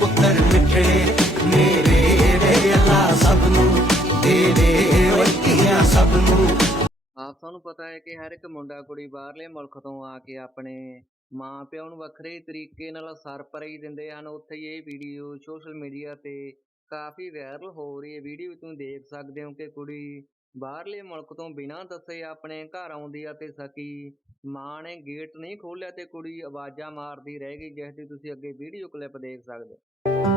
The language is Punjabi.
ਪੁੱਤਰ ਮਿੱਠੇ, ਮੇਰੇ ਵੇ ਅੱਲਾ ਸਭ ਨੂੰ ਦੇ ਦੇ ਓਏ ਸਭ ਨੂੰ ਆਪ ਤੁਹਾਨੂੰ ਪਤਾ ਹੈ ਕਿ ਹਰ ਇੱਕ ਮੁੰਡਾ ਕੁੜੀ ਬਾਹਰਲੇ ਮੁਲਕ ਤੋਂ ਆ ਕੇ ਆਪਣੇ ਮਾਂ ਪਿਓ ਨੂੰ ਵੱਖਰੇ ਤਰੀਕੇ ਨਾਲ ਸਰਪ੍ਰਾਈਜ਼ ਦਿੰਦੇ ਹਨ। ਉੱਥੇ ਹੀ ਇਹ ਵੀਡੀਓ ਸੋਸ਼ਲ ਮੀਡੀਆ ਤੇ ਕਾਫੀ ਵਾਇਰਲ ਹੋ ਰਹੀ ਹੈ। ਵੀਡੀਓ ਵਿੱਚ ਤੁਸੀਂ ਦੇਖ ਸਕਦੇ ਹੋ ਕਿ ਕੁੜੀ ਬਾਹਰਲੇ ਮੁਲਕ ਤੋਂ ਬਿਨਾਂ ਦੱਸੇ ਆਪਣੇ ਘਰ ਆਉਂਦੀ ਆ ਤੇ ਸਕੀ ਮਾਂ ਨੇ ਗੇਟ ਨਹੀਂ ਖੋਲ੍ਹਿਆ ਤੇ ਕੁੜੀ ਆਵਾਜ਼ਾਂ ਮਾਰਦੀ ਰਹਿ ਗਈ, ਜਿਸ ਦੀ ਤੁਸੀਂ ਅੱਗੇ ਵੀਡੀਓ ਕਲਿੱਪ ਦੇਖ ਸਕਦੇ ਹੋ।